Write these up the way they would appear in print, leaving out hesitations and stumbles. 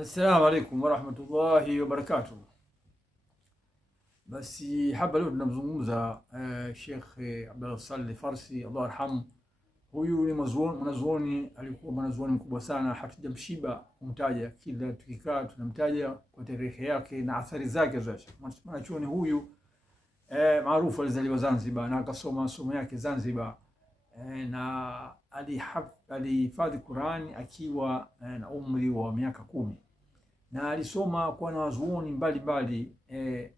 Assalamu alaikum warahmatullahi wabarakatuh. Basi hapa leo tunamzungumza Sheikh Abdallah Saleh Farsi, Allah arhamu. Huyu ni mwanazuoni, alikuwa mwanazuoni mkubwa sana, hatujamshiba kumtaja. Kila tukikaa tunamtaja kwa tarehe yake na athari zake zote. Mwanachuoni huyu maarufu, alizaliwa Zanzibar na akasoma masomo yake Zanzibar, na alihifadhi Qur'ani akiwa na umri wa miaka 10 na alisoma kwa wanazuoni mbalimbali,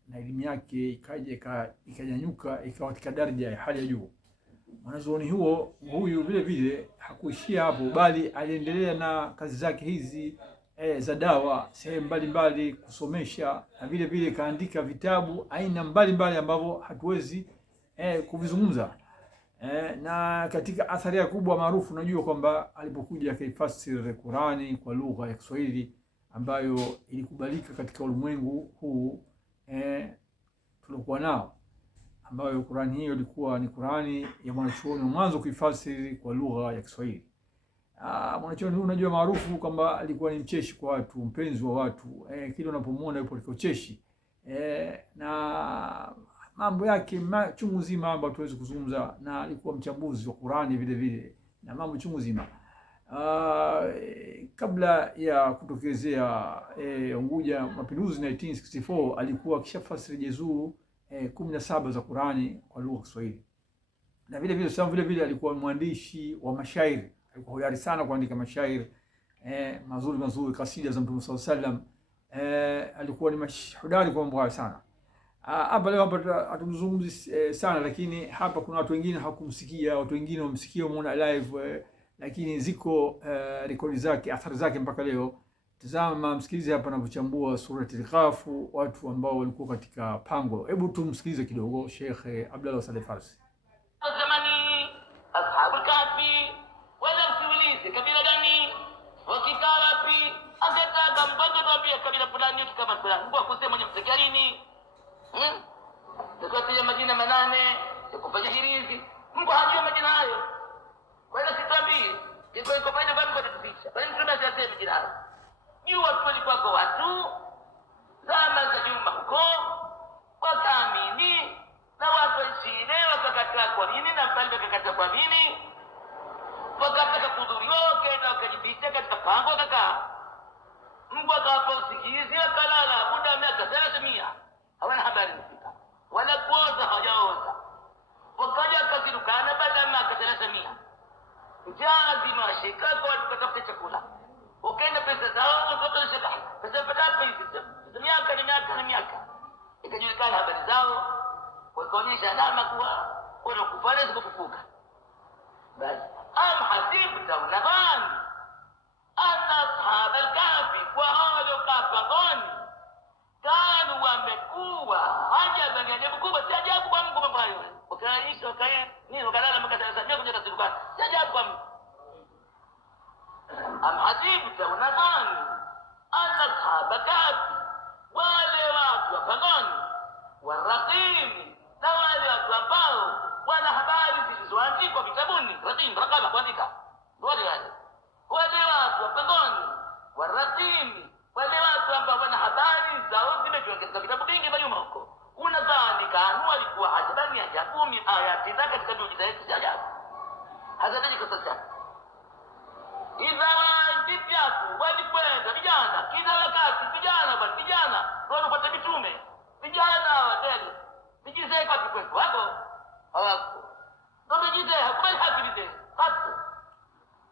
na elimu yake ikanyanyuka ikawa katika daraja ya hali ya juu. Mwanazuoni huyu vile vile hakuishia hapo, bali aliendelea na kazi zake hizi za dawa sehemu mbalimbali, kusomesha, na vile vile kaandika vitabu aina mbalimbali ambavyo hatuwezi kuvizungumza. Na katika athari yake kubwa maarufu, unajua kwamba alipokuja akaifasiri Qur'ani kwa lugha ya Kiswahili ambayo ilikubalika katika ulimwengu huu tuliokuwa nao, ambayo Qur'ani hiyo ilikuwa ni Qur'ani ya mwanachuoni mwanzo kuifasiri kwa lugha ya Kiswahili. Mwanachuoni huyu unajua maarufu kwamba alikuwa ni mcheshi kwa watu, mpenzi wa watu, kila unapomwona yupo katika ucheshi, na mambo yake chungu zima ambayo tuwezi kuzungumza, na alikuwa mchambuzi wa Qur'ani vile vile na mambo chungu zima. Kabla ya kutokezea Unguja Mapinduzi 1964 alikuwa akishafasiri juzuu 17 za Qur'ani kwa lugha ya Kiswahili, na vile vile alikuwa mwandishi wa mashairi. Alikuwa hodari sana kuandika mashairi mazuri, kasida za Mtume sallallahu alaihi wasallam. Alikuwa ni hodari kwa mambo hayo sana. Hapa leo hatuzungumzi sana, lakini hapa kuna watu wengine hawakumsikia, watu wengine wamsikia, wameona live, lakini ziko rekodi zake, athari zake mpaka leo. Tazama, msikilize hapa anavyochambua surati al-Ghaf, watu ambao walikuwa katika pango. Hebu tumsikilize kidogo Sheikh Abdallah Saleh Farsi. Zamani ashabul kahfi wala usiulize kabila gani wakikaa wapi, angetaka mgongo tuambie kabila fulani kama fulani, Mungu akusema mwenye msekerini tukatia majina manane ya kufanya hirizi. Mungu hajua majina hayo, kwa hiyo sitambii iko faida bado kwa tupisha. Kwa hiyo mtume asema majina hayo jua tu walikuwa kwa watu zama za nyuma huko wakaamini, na watu wengine wakakataa kwa nini, na mfalme akakataa kwa nini, wakataka kudhuriwa, wakaenda wakajificha katika pango wakakaa. Mungu akawapa usingizi wakalala muda wa miaka 300, hawana habari zifika wala kuoza hawajaoza. Wakaja wakazirukana baada ya miaka 300, njaa zimewashika kwa watu kutafuta chakula, wakaenda pesa zao watoto shaka pesa patapo hizi miaka ikajulikana habari zao, wakaonyesha alama kuwa wanakufa na kufufuka. Basi am hasibta unadhani anna ashab al-kahfi wa hao kafangoni kanu wamekuwa ajaban, ni ajabu kubwa, si ajabu kwa Mungu mambo hayo. Wakaisha wakalala mpaka 300 kuja tasirukana, si ajabu kwa Mungu. Am hasibta unadhani anna ashab al-kahfi, wale watu wa pangoni, waraqimi, na wale watu ambao wana habari zilizoandikwa vitabuni, raqim raqaba kuandika, wale watu wa pangoni, waraqimi, wale watu ambao wana habari zao zimeandikwa katika vitabu vingi vya nyuma huko. Unadhani kanu alikuwa ajabani ajabu min ayati zake katika miujiza yetu ya ajabu. Hazataji kwa sasa idha wajitiatu walikwenda vijana kila wakati, vijana wanapata mitume, vijana watele vijizee kwa kikwetu wako hawako ndio vijizee hakubali haki vizee hatu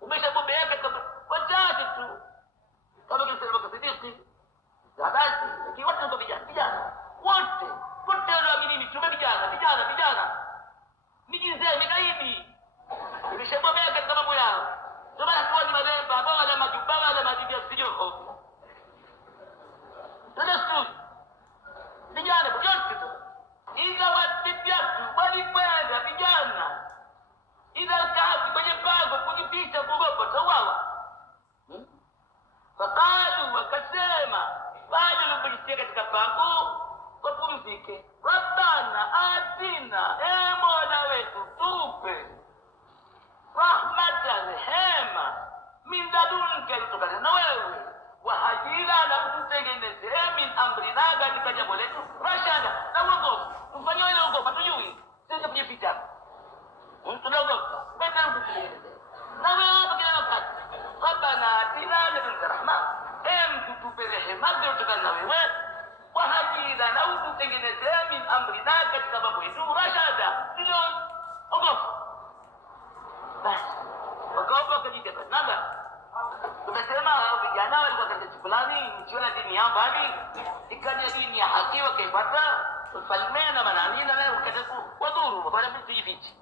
umeshabombea katika wachache tu kama kilisema kwa Sidiki basi kiwote ndio vijana wote wanaamini mitume, vijana vijizee migaidi imeshabombea katika mambo yao. Sema kwa ni malemba wala majuba wala majibia sijoko. Ndio vijana wote tu. Ila watipiatu walikwenda vijana. Ila kazi kwenye pango kujificha kuogopa tawawa. Fakalu wakasema bado lupitia katika pango wapumzike. Rabbana atina, Mola wetu tupe rahmatan, rehema, min ladunka, kutokana na wewe, wa hajira tutengeneze min amrina, katika jambo letu rashada, na uongofu. Tufanyie ile uongofu, hatujui sisi kujificha, tunaogopa beta tutengeneze. Na wewe hapa kila wakati Rabbana atina min rahma, tutupe rehema kutokana na wewe, wa hakika na ututengeneze min amrina, katika mambo yetu rashada, ndio uongofu. Basi wakaomba kujiteka namba. Tumesema hao vijana walikuwa katika fulani mchiona dini ya mbali, ikaja dini ya haki wakaipata ufalme na manani na leo wakataka wadhuru wala mtu jifiche.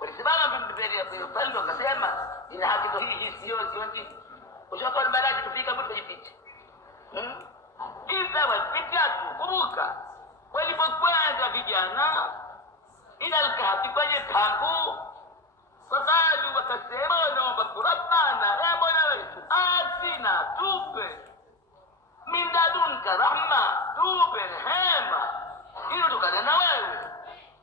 Walisimama mbele ya ufalme wakasema ina haki hii sio nchi. Ushakuwa balaji tufika mtu jifiche. Kisa wapitia kubuka. Walipokwenda vijana ila alkahafi kwenye tangu Fadhali wakasema naomba Rabbana, Mola wetu atina, tupe min ladunka rahma, tupe rehema ili tukane na wewe,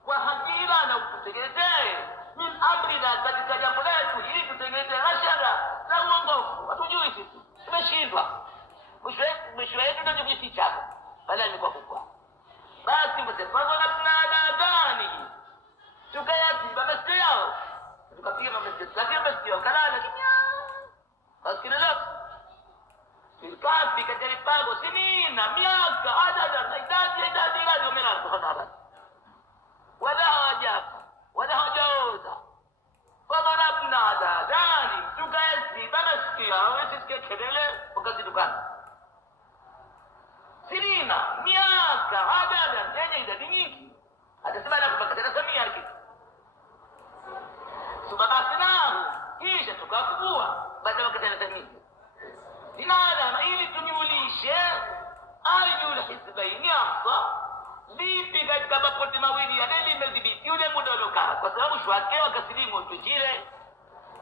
kwa hakika na ututengenezee min amrina, katika jambo letu ili tutengeneze rashada na uongofu. Hatujui sisi, tumeshindwa. Mwisho wetu ndio kujificha hapo, bala ni kwa kukua. Basi msefadha na dani tukayatiba masikio yao, tukapiga masikio kalala kimya. Masikio leo Filkafi katika mipango sinina miaka adada idadi gani umelala kufadhara wala hawajaoza fadharabna adadani, tukayasiba masikio wesisikia kelele wakazidukana. Sinina miaka adada yenye idadi nyingi, atasema na kubakatana samia hiki subabasinahu, kisha tukakubua baada wakati na samia linalama ili tunyulishe ayul hizbaini afsa, vipi katika mapote mawili yale limedhibiti yule muda uliokaa, kwa sababu shwake wakasilimu tujire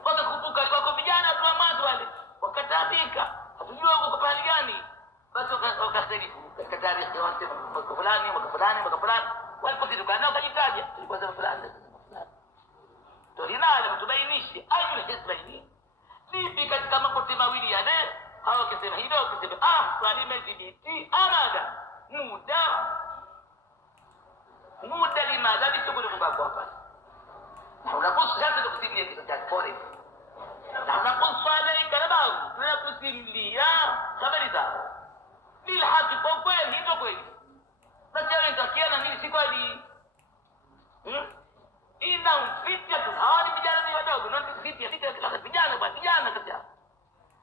wakakumbuka wako vijana kwa mwanzo wale wakatabika, hatujua wako pahali gani. Basi wakasilimu katika tarehe wasema mwaka fulani walipozidukana wakajitaja ilikuwa sema fulani tolinale mtubainishe ayul hizbaini vipi katika mapote mawili yale. Hawa wakisema hivyo, wakisema limedhibiti amada muda limadha vitugulu kubako hapa. Na unakusu sasa kutimlia kitu cha pole. Na unakusu alaika na bahu, tunakutimlia habari zao. Bila haki kwa kweli, hivyo kweli. Na jana itakiana nini si kweli. Ina mfitia tu, hawa ni vijana ni wadogo, na mfitia vijana kabisa.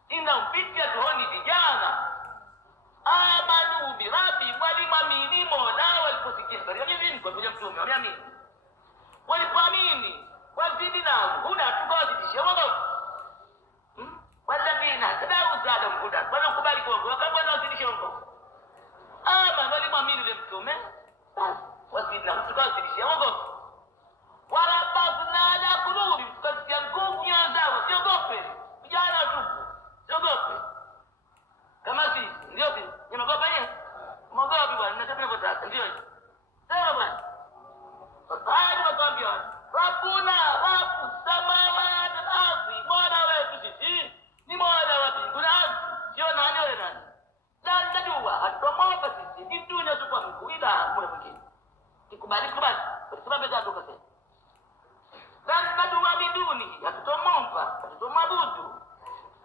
Ina mpitia tuhoni vijana amanu birabi, walimwamini Mola waliposikia habari ya Mwenyezi Mungu kwa mtume, wameamini. Walipoamini wazidi nao huda, tukawazidishia mambo. Walladhina tadau zada huda, wanakubali Mungu wakawa wazidishia mambo. Ama walimwamini yule mtume, wazidi nao tukawazidishia mambo. Warabasna ala qulubi, tukazidishia nguvu nyoyo zao, siogope vijana tu. Siogope. Kama sisi, ndio sisi. Unaogopa yeye? Unaogopa bwana, nataka kutaka, ndio. Sema bwana. Bali wakwambia, Rabbuna, Rabbu samawati wal ardi, Mola wetu sisi ni Mola wa mbingu na ardhi. Sio nani wewe nani? Na najua hatuomba sisi ni dunia tu kwa Mungu, ila Mola mwingine. Kikubali kubali, kwa sababu za tukasema. Dan najua biduni, hatutomomba, hatutomabudu.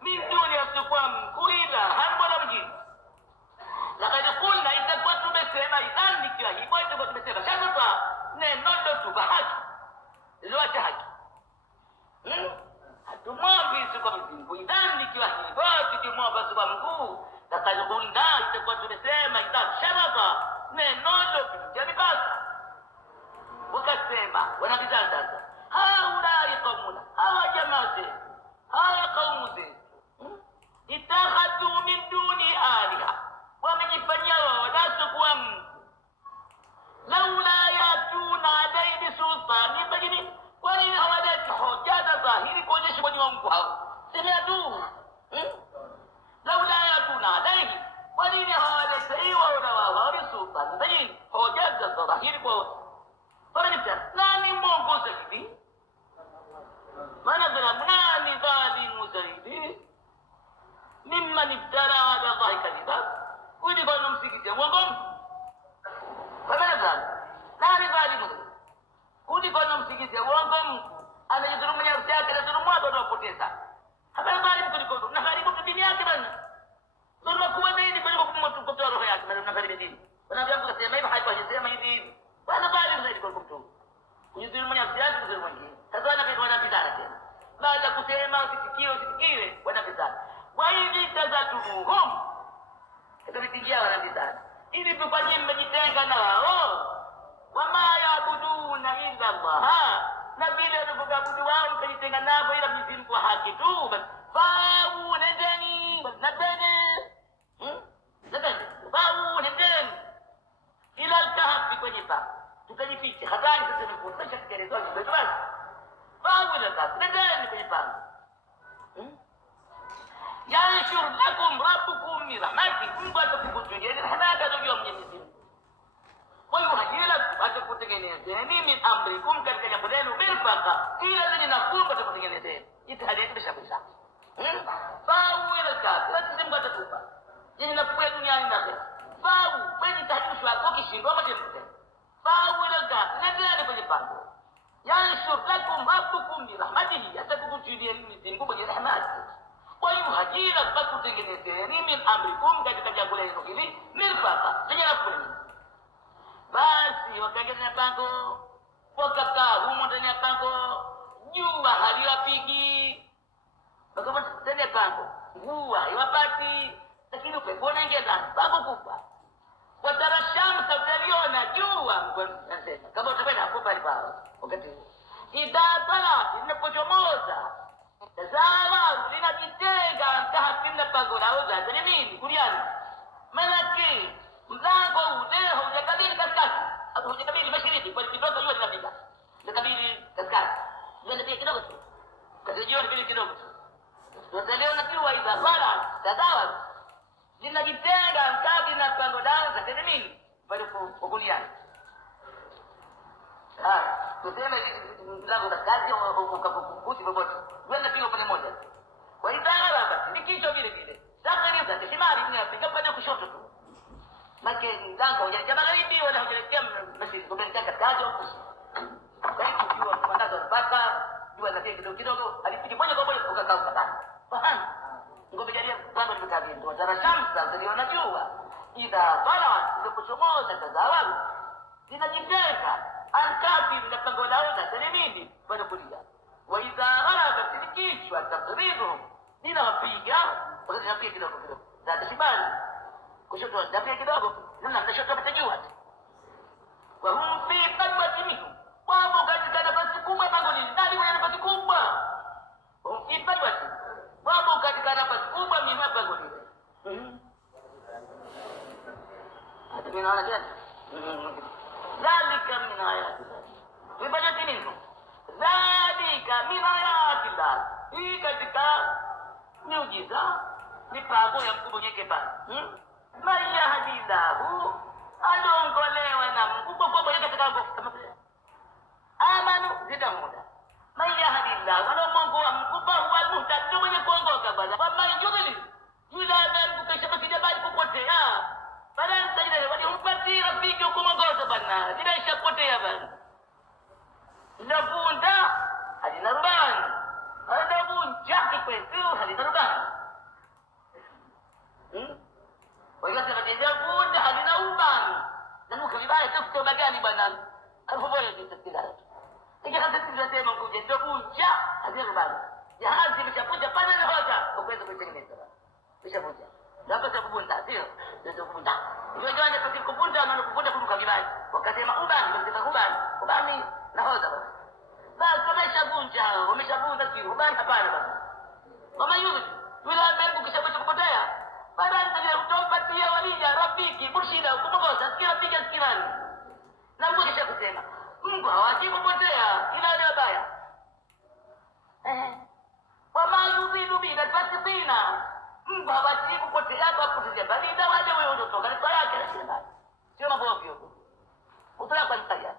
Min duni asikuwa Mungu ila hanbala mjini. Lakini kulna itakuwa tumesema idhan nikiwa hivyo itakuwa tumesema shazapa neno tu bahaki liwacha haki. Hatumwombi isikuwa Mungu idhan nikiwa hivyo tukimwomba isikuwa Mungu. Lakini kulna itakuwa tumesema idhan shazapa neno tu jamipasa. Wakasema wanabizana sasa, haulai qaumuna, hawa jamaa zetu, hawa kaumu zetu itakhadhu min duni aliha, wamejifanyia wanasokuwa Mungu. Laula yatuna alayhi bisultani bayyin, kwa nini hawaleti hoja za dhahiri kuonyesha kwani wa Mungu hao? Sema tu laula yatuna alayhi, kwa nini hawaleti hiyo wao bisultani bayyin, hoja za dhahiri kwa nani mwongoza hivi? Maana nani dhalimu zaidi mimman iftara ala Allahi kadhiba, msikiti uongo kwa maana gani nani dhalimu kuliko na msikiti uongo anajidhulumu nafsi yake na dhulumu watu wanaopoteza hapa dhalimu kuliko na haribu dini yake bwana dhulma kubwa zaidi kuliko kumtoa roho yake na haribu dini wanaambia kusema hivi haipasema hivi bwana dhalimu zaidi kuliko mtu kujidhulumu nafsi yake dhulumu mwingine sasa wanapitana tena baada ya kusema usifikiwe wanapitana wa hivi tazatumuhum itabitia wanapitana ili tufanye mmejitenga na wao wama yaabuduna illa Allah na vile wanavyoabudu wao mkajitenga nao ila Mwenyezi Mungu wa haki tu fau nendeni nendeni ila al-kahfi kwenye paa tukajificha hatari sasa nimekuonyesha kielezo hicho basi fau ila al-kahfi nendeni kwenye paa yanshur lakum rabbukum min rahmatihi Mungu atakukujulia rehema yake ndio Mwenyezi Mungu wayuhajila atakutengenezeni min amrikum katika jambo lenu mirfaqa ila zini nakumba atakutengenezeni itahali yetu bishabisa fau ila al-kahfi lazima Mungu atatupa yeye nakuwa duniani na akhera fau kwenye tahadushu wako kishindwa matendo fau ila al-kahfi nendeni kwenye pango yanshur lakum rabbukum min rahmatihi atakukujulia Mwenyezi Mungu mwenye rehema yake wayuhajila atakutengenezeni min amrikum katika jambo lenu hili mirfaqa yenye nakumba basi wakaingia na pango wakakaa humo ndani ya pango jua haliwapigi wakawa ndani ya pango mvua haiwapati lakini upepo unaingia ndani pango kubwa watara shamsa utaliona jua anasema kama utakwenda hapo pale pale wakati idha talat linapochomoza tazama linajitenga kahapimna pango lao za nini kuliani malaki mlango ule hujakabili kaskazini au hujakabili mashariki kwa kidogo jua linapiga likabili kaskazini jua linapiga kidogo tu katika jioni vile kidogo tu ndio leo na jua idha bala tazama linajitenga mkabi na pango lao za nini pale kuliani tuseme mlango kaskazini au ukakukuti popote jua linapiga pale moja kwa idha bala ni kichwa vile vile takriban himari inapiga pale kushoto tu Maka mlango hujaelekea magharibi wala hujaelekea mashariki, hujaelekea kaskazini au kusini. Kwa hiyo jua mwangaza unapata, jua linapiga kidogo, alipigi moja kwa moja ukakauka sana. Fahamu? Ngomejalia pando limekaa vipi? Watara shamsa utaliona jua. Idha talat linapochomoza tazawaru. Linajitenga ankabi na pango lao za telemini pale kulia. Wa idha gharabat kichwa takribu linawapiga, wakati linapiga kidogo kidogo. Za shibali kushoto ndapia kidogo namna mnashoto mtajua wa hum fi qadwati minhu wapo katika nafasi kubwa pango hili ndani kuna nafasi kubwa hum fi qadwati wapo katika nafasi kubwa minhu pango hili hata ninaona gani dhalika min ayati ibadati minhu dhalika min ayati hii katika miujiza mipango ya mkubwa nyeke pale man yahdillahu adongolewe na Mungu kwa moja katika kama amanu zidamuda man yahdillahu wala Mungu wa Mungu huwa muhtadi mwenye kuongoka bwana kwa man yudhili yule ambaye kisha kijabali kupotea bala mtajile wadi umpati rafiki kumongoza bwana nimesha potea bwana nabunda alina rubani anabunja kwetu halina rubani wakati anatembea bunda halina ubani na nuka vibaya tafuta bagani bwana alifobole kitakila ingia hata tunasema kuja ndio bunja hazina rubani jahazi imeshapunja pale na hoja ukwenda kutengeneza imeshapunja hapa cha kubunda sio ndio kubunda hiyo jana pati kubunda na kubunda kunuka vibaya wakasema ubani ndio ubani na hoja bwana basi wameshavunja wameshavunja sio ubani hapana bwana kama yule ambaye kishapotea kupotea baada ya kutompatia walija rafiki murshida kumongoza kila piga sikilani na Mungu kisha kusema Mungu hawaji kupotea ila ni baya wama yudhilu bila fasina Mungu hawaji kupotea kwa kupotea bali na wale wao kutoka kwa yake anasema sio mambo ovyo utaka kwa mtaya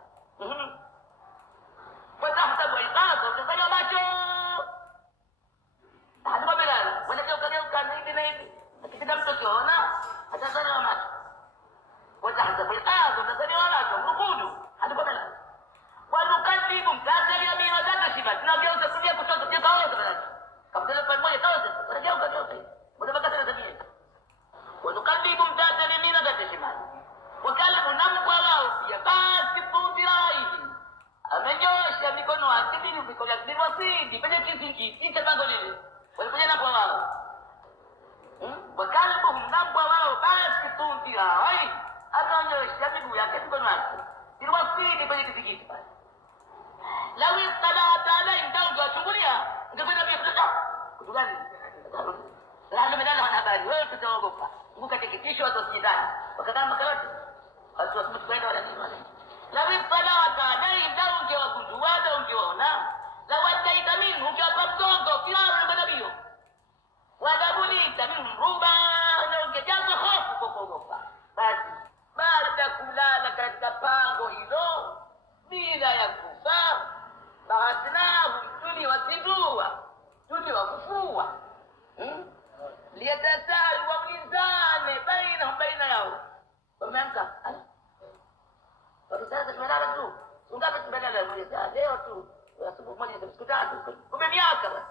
kwa sababu ibada utafanya macho hadi babela wanataka ukageuka hivi na hivi kila mtu kiona atasana macho dhirai, anaonyesha miguu yake mkono wake iliwafidi kwenye kizikiti pale. Lau istalata alai, ndio ungewachungulia ungekwenda kitu gani? Lalu medana wanahabari, wewe tutaogopa ukatikitishwa watu wasijidani wakakaa makaroti watu wasimtukaenda wala nini wala. Lau istalata alai, ndio ungewagundua ndio ungewaona. Lau wadaita minhu, ungewapa mgongo kila kwenda bio. Wadabulita minhu mruba, ndio ungejaza hofu kwa kuogopa. Basi baada ya kulala katika pango hilo bila ya kufa, baathnahum, tuliwafufua liyatasalu, waulizane baina yao. Wameamka watu sasa, tumelala tu ungapi? Tumelala moja saa leo tu, asubuhi moja siku tatu, kumbe miaka basi.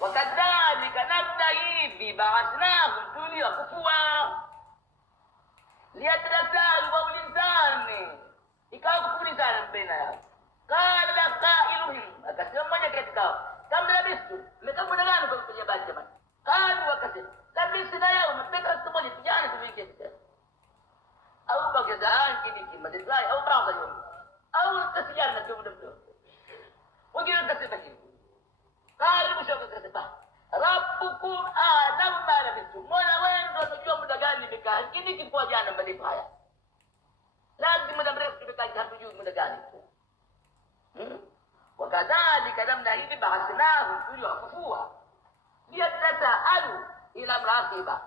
Wakadhalika, namna hivi, baathnahum, tuliwafufua liyatasalu, waulizane, ikawa kuulizana baina yao. Qala qailuhum, akasema mmoja katika hao, kam labistu, mmekaa muda gani kwa kwenye basi jamani? Qalu, wakasema labisna yawma, tumekaa siku moja tu, jana tumeingia kitendo au bagdaan kini madai au baadhi yao au tasijana kwa muda mdogo. Wengine wakasema hivi, qalu mshoka, akasema rabbukum a'lamu ma labistu, mola wenu ndio anajua muda gani nimekaa kini kilikuwa jana malipo haya. Lazima muda mrefu tumekaa, hatujui muda gani. Wakadhalika, namna hivi, baathnahum, tuliwafufua liyatasaalu ila mraqiba,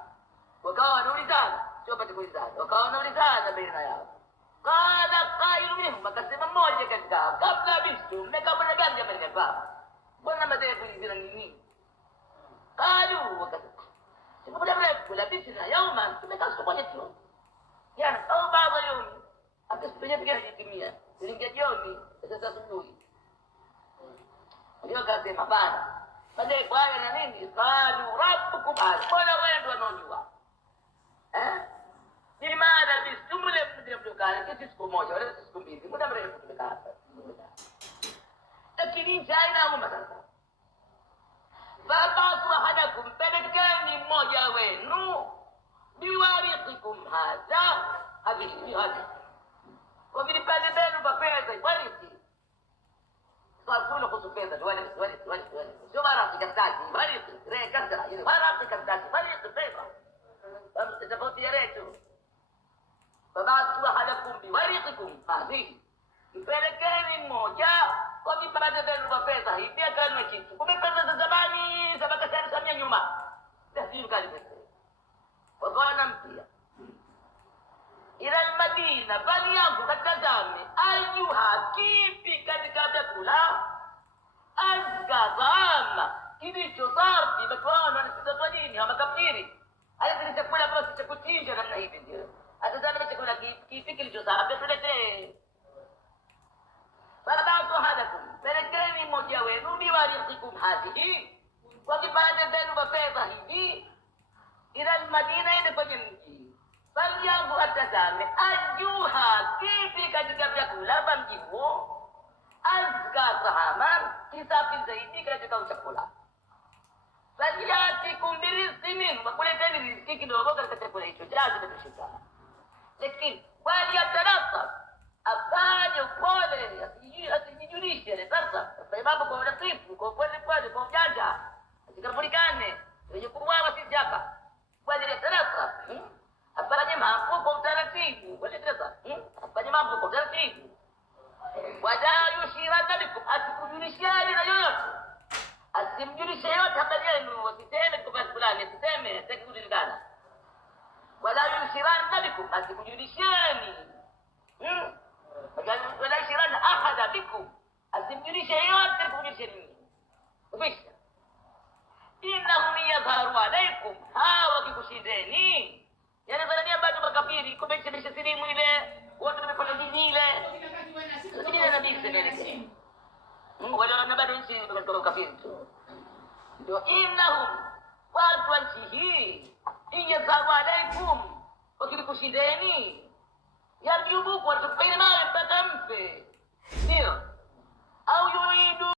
wakawa wanaulizana, sio pate kuulizana, wakawa wanaulizana baina yao. Qala qailu minhum, akasema mmoja katika hao, kam labistu, mmekaa muda gani jamani hapa? Mbona madhehebu hizi na nini? Qalu, wakasema si muda mrefu, labisna yawman, tumekaa siku moja tu jana au baadhi yao. Akasipenye tukitimia tuliingia jioni, sasa asubuhi ndio kasema bana madhehebu haya na nini? Qalu rabbukum, mola wenu wanaojua ni maana bistumule mdukana kiti siku moja wala siku mbili, muda mrefu tumekaa hapa. Lakini jaina umma sasa, fabasu ahadakum, pelekeni mmoja wenu biwariqikum hadha, hadhihi hadha, kwa vilipande vyenu vya pesa, wariki kuhusu pesa, wale sio mara katikati, wariki rekasa ile mara katikati, wariki pesa basi tofauti ya retu. Fabasu ahadakum biwariqikum hadhihi, mpelekeni mmoja kwa vipande vyenu vya pesa hivi, akanwe kitu. Kumbe pesa za zamani za makasari samia nyuma ndio kali pesa wakaona mpya ila Madina, bali yangu katazame, ayuha, kipi katika vyakula azka dhama, kilicho safi. Batwana nisitatoa dini ama kafiri, haya ni chakula basi cha kuchinja namna hivi. Ndio atazame chakula kipi kilicho safi, tuletee. Fabasu ahadakum, pelekeni mmoja wenu biwariqikum hadhihi, kwa vipande vyenu vya pesa hivi, ila Madina, ende kwenye mji. Bali yangu atazame, ajuha, kipi katika vyakula vya mji huo azka tahaman, kisafi zaidi katika chakula. Falyatikum birizqin minhu, wakuleteni riziki kidogo katika chakula hicho, lazima tushikana. Lakini waliyatarassab, afanye upole, asijijulishe sasa, kwa sababu kwa urafiki, kwa upole, kwa ujanja, asikapulikane wenye kuuawa sisi hapa. Waliyatarassab, afanye mambo kwa utaratibu, afanye mambo kwa utaratibu. Wala yushiranna bikum, asikujulishani na yoyote, asimjulishe yoyote habari yenu, wasiseme kwa fulani, asiseme sikujulikana. Wala yushiranna bikum, asikujulishani. Wala yushiranna ahada bikum, asimjulishe yoyote kujulishe nini. Ubisha innahum yadharu alaikum, hawa kikushindeni, yani zanania bado makafiri, kumbe silimu ile wote tumepata dini ile. Lakini nabii semeleke wale wana bado nchi kwa kafiri tu. Ndio innahum, watu wa nchi hii, yadharu alaikum, wakikushindeni, yarjubuku, watupeni mawe mpaka mfe, ndio au yuridu